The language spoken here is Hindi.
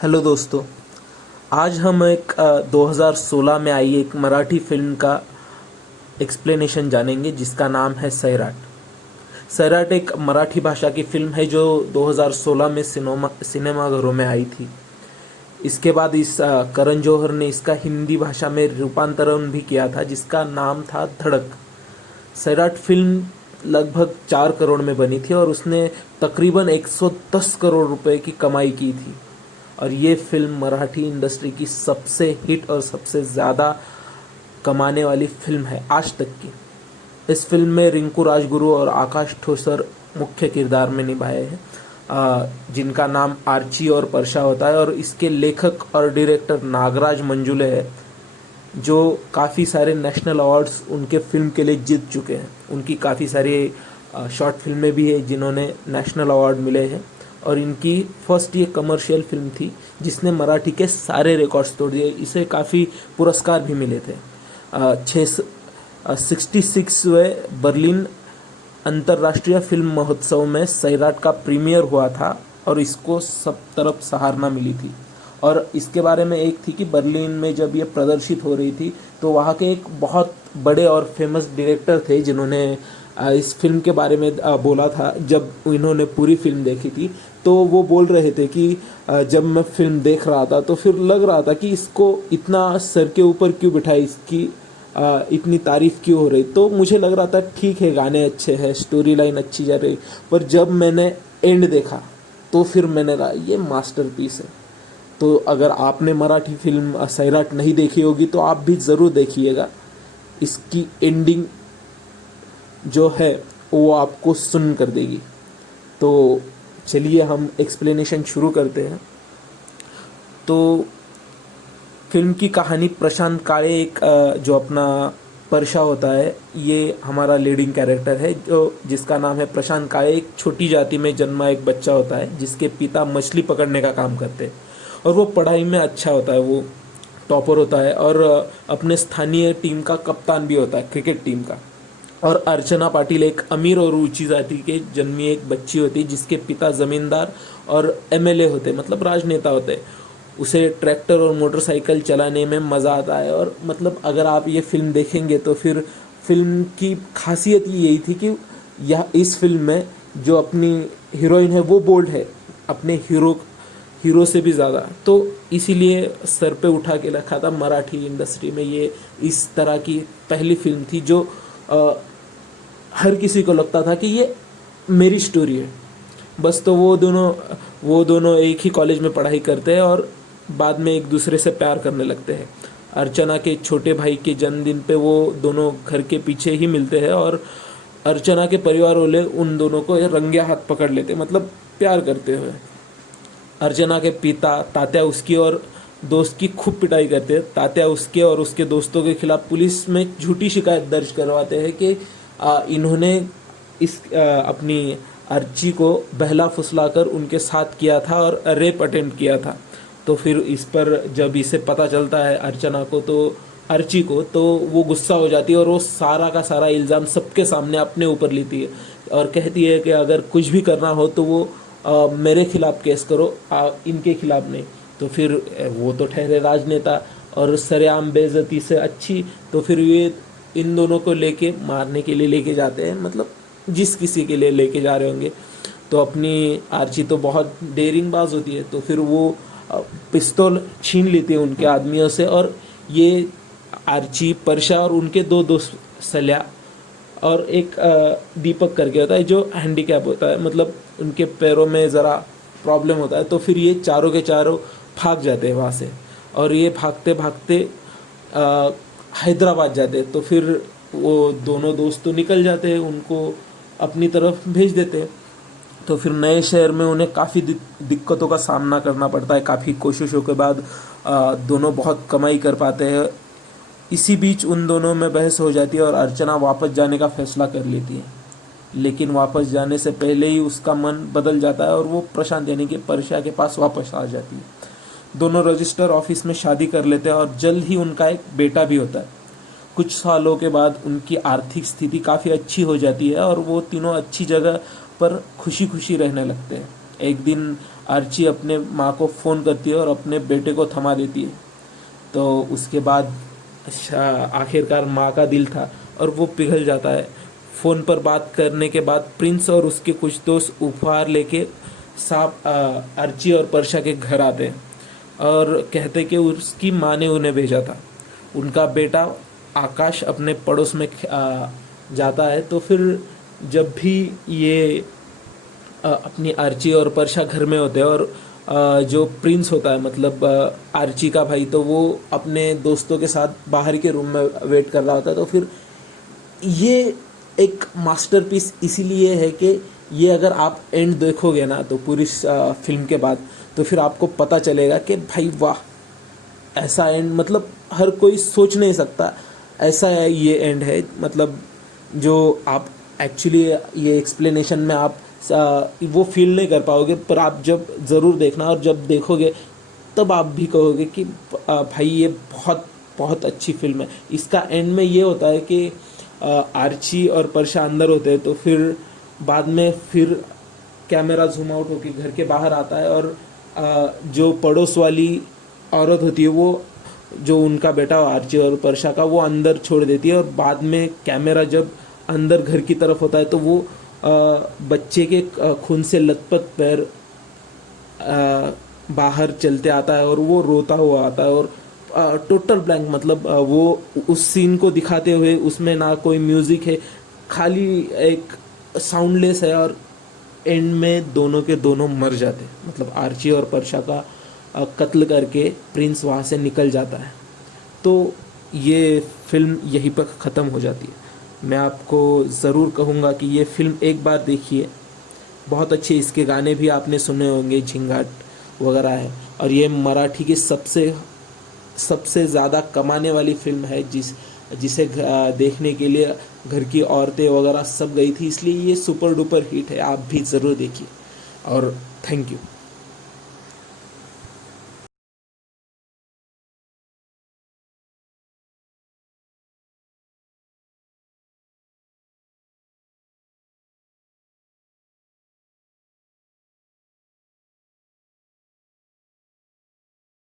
हेलो दोस्तों। आज हम एक 2016 में आई एक मराठी फिल्म का एक्सप्लेनेशन जानेंगे जिसका नाम है सैराट। सैराट एक मराठी भाषा की फिल्म है जो 2016 में सिनेमाघरों में आई थी। इसके बाद करण जौहर ने इसका हिंदी भाषा में रूपांतरण भी किया था जिसका नाम था धड़क। सैराट फिल्म लगभग 4 करोड़ में बनी थी और उसने तकरीबन 110 करोड़ रुपए की कमाई की थी। और ये फिल्म मराठी इंडस्ट्री की सबसे हिट और सबसे ज़्यादा कमाने वाली फिल्म है आज तक की। इस फिल्म में रिंकू राजगुरु और आकाश ठोसर मुख्य किरदार में निभाए हैं, जिनका नाम आर्ची और परशा होता है। और इसके लेखक और डायरेक्टर नागराज मंजुले है जो काफ़ी सारे नेशनल अवार्ड्स उनके फिल्म के लिए जीत चुके हैं। उनकी काफ़ी सारी शॉर्ट फिल्में भी है जिन्होंने नेशनल अवार्ड मिले हैं। और इनकी फर्स्ट ये कमर्शियल फिल्म थी जिसने मराठी के सारे रिकॉर्ड्स तोड़ दिए। इसे काफ़ी पुरस्कार भी मिले थे। 66वें बर्लिन अंतर्राष्ट्रीय फिल्म महोत्सव में सैराट का प्रीमियर हुआ था और इसको सब तरफ सराहना मिली थी। और इसके बारे में एक थी कि बर्लिन में जब ये प्रदर्शित हो रही थी तो वहाँ के एक बहुत बड़े और फेमस डायरेक्टर थे जिन्होंने इस फिल्म के बारे में बोला था। जब इन्होंने पूरी फिल्म देखी थी तो वो बोल रहे थे कि जब मैं फिल्म देख रहा था तो फिर लग रहा था कि इसको इतना सर के ऊपर क्यों बिठाई, इसकी इतनी तारीफ क्यों हो रही। तो मुझे लग रहा था ठीक है, गाने अच्छे हैं, स्टोरी लाइन अच्छी जा रही, पर जब मैंने एंड देखा तो फिर मैंने कहा ये मास्टरपीस है। तो अगर आपने मराठी फिल्म सैराट नहीं देखी होगी तो आप भी ज़रूर देखिएगा। इसकी एंडिंग जो है वो आपको सुन कर देगी। तो चलिए हम एक्सप्लेनेशन शुरू करते हैं। तो फिल्म की कहानी प्रशांत काळे एक जो अपना परशा होता है, ये हमारा लीडिंग कैरेक्टर है जिसका नाम है प्रशांत काळे। एक छोटी जाति में जन्मा एक बच्चा होता है जिसके पिता मछली पकड़ने का काम करते हैं और वो पढ़ाई में अच्छा होता है, वो टॉपर होता है और अपने स्थानीय टीम का कप्तान भी होता है, क्रिकेट टीम का। और अर्चना पाटिल एक अमीर और ऊंची जाति के जन्मी एक बच्ची होती है जिसके पिता जमींदार और एमएलए होते, मतलब राजनेता होते। उसे ट्रैक्टर और मोटरसाइकिल चलाने में मज़ा आता है। और मतलब अगर आप ये फिल्म देखेंगे तो फिर फिल्म की खासियत यही थी कि यह इस फिल्म में जो अपनी हीरोइन है वो बोल्ड है, अपने हीरो से भी ज़्यादा। तो इसीलिए सर पे उठा के रखा था मराठी इंडस्ट्री में। ये इस तरह की पहली फिल्म थी जो हर किसी को लगता था कि ये मेरी स्टोरी है बस। तो वो दोनों एक ही कॉलेज में पढ़ाई करते हैं और बाद में एक दूसरे से प्यार करने लगते हैं। अर्चना के छोटे भाई के जन्मदिन पे वो दोनों घर के पीछे ही मिलते हैं और अर्चना के परिवार वाले उन दोनों को रंगे हाथ पकड़ लेते, मतलब प्यार करते हुए। अर्चना के पिता तात्या उसकी और दोस्त की खूब पिटाई करते हैं। तात्या उसके और उसके दोस्तों के खिलाफ पुलिस में झूठी शिकायत दर्ज करवाते हैं कि इन्होंने अपनी अर्ची को बहला फुसलाकर उनके साथ किया था और रेप अटेम्प्ट किया था। तो फिर इस पर जब इसे पता चलता है अर्ची को तो वो गुस्सा हो जाती है और वो सारा का सारा इल्ज़ाम सबके सामने अपने ऊपर लेती है और कहती है कि अगर कुछ भी करना हो तो वो मेरे खिलाफ केस करो, इनके खिलाफ नहीं। तो फिर वो तो ठहरे राजनेता और सरेआम बेइज्जती से अच्छी, तो फिर ये इन दोनों को लेके मारने के लिए लेके जाते हैं, मतलब जिस किसी के लिए लेके जा रहे होंगे। तो अपनी आर्ची तो बहुत डेयरिंगबाज होती है, तो फिर वो पिस्तौल छीन लेती है उनके आदमियों से। और ये आर्ची, परशा और उनके दो दोस्त सल्या और एक दीपक करके होता है जो हैंडीकैप होता है, मतलब उनके पैरों में ज़रा प्रॉब्लम होता है। तो फिर ये चारों के चारों भाग जाते हैं वहाँ से और ये भागते भागते हैदराबाद जाते हैं। तो फिर वो दोनों दोस्त तो निकल जाते हैं, उनको अपनी तरफ भेज देते हैं। तो फिर नए शहर में उन्हें काफ़ी दिक्कतों का सामना करना पड़ता है। काफ़ी कोशिशों के बाद दोनों बहुत कमाई कर पाते हैं। इसी बीच उन दोनों में बहस हो जाती है और अर्चना वापस जाने का फैसला कर लेती है, लेकिन वापस जाने से पहले ही उसका मन बदल जाता है और वो प्रशांत यानी कि परशा के पास वापस आ जाती है। दोनों रजिस्टर ऑफिस में शादी कर लेते हैं और जल्द ही उनका एक बेटा भी होता है। कुछ सालों के बाद उनकी आर्थिक स्थिति काफ़ी अच्छी हो जाती है और वो तीनों अच्छी जगह पर खुशी खुशी रहने लगते हैं। एक दिन आर्ची अपने माँ को फ़ोन करती है और अपने बेटे को थमा देती है। तो उसके बाद आखिरकार माँ का दिल था और वो पिघल जाता है। फ़ोन पर बात करने के बाद प्रिंस और उसके कुछ दोस्त उपहार लेके साफ आर्ची और पर्शा के घर आते हैं और कहते कि उसकी माँ ने उन्हें भेजा था। उनका बेटा आकाश अपने पड़ोस में जाता है। तो फिर जब भी ये अपनी आर्ची और पर्शा घर में होते हैं और जो प्रिंस होता है मतलब आर्ची का भाई, तो वो अपने दोस्तों के साथ बाहर के रूम में वेट कर रहा होता है। तो फिर ये एक मास्टरपीस इसीलिए है कि ये अगर आप एंड देखोगे ना तो पूरी फिल्म के बाद, तो फिर आपको पता चलेगा कि भाई वाह, ऐसा एंड मतलब हर कोई सोच नहीं सकता ऐसा है ये एंड है। मतलब जो आप एक्चुअली ये एक्सप्लेनेशन में आप वो फील नहीं कर पाओगे, पर आप जब ज़रूर देखना और जब देखोगे तब आप भी कहोगे कि भाई ये बहुत बहुत अच्छी फिल्म है। इसका एंड में ये होता है कि आर्ची और पर्शा अंदर होते हैं, तो फिर बाद में फिर कैमरा जूम आउट होकर घर के बाहर आता है और जो पड़ोस वाली औरत होती है वो जो उनका बेटा आर्ची और पर्शा का वो अंदर छोड़ देती है। और बाद में कैमरा जब अंदर घर की तरफ होता है तो वो बच्चे के खून से लथपथ पैर बाहर चलते आता है और वो रोता हुआ आता है और टोटल ब्लैंक, मतलब वो उस सीन को दिखाते हुए उसमें ना कोई म्यूज़िक है, खाली एक साउंडलेस है और एंड में दोनों के दोनों मर जाते हैं। मतलब आर्ची और पर्शा का कत्ल करके प्रिंस वहाँ से निकल जाता है। तो ये फिल्म यहीं पर ख़त्म हो जाती है। मैं आपको ज़रूर कहूँगा कि ये फिल्म एक बार देखिए, बहुत अच्छे इसके गाने भी आपने सुने होंगे, झिंगाट वगैरह है। और ये मराठी की सबसे ज़्यादा कमाने वाली फिल्म है जिसे देखने के लिए घर की औरतें वगैरह सब गई थी, इसलिए ये सुपर डुपर हिट है। आप भी ज़रूर देखिए और थैंक यू।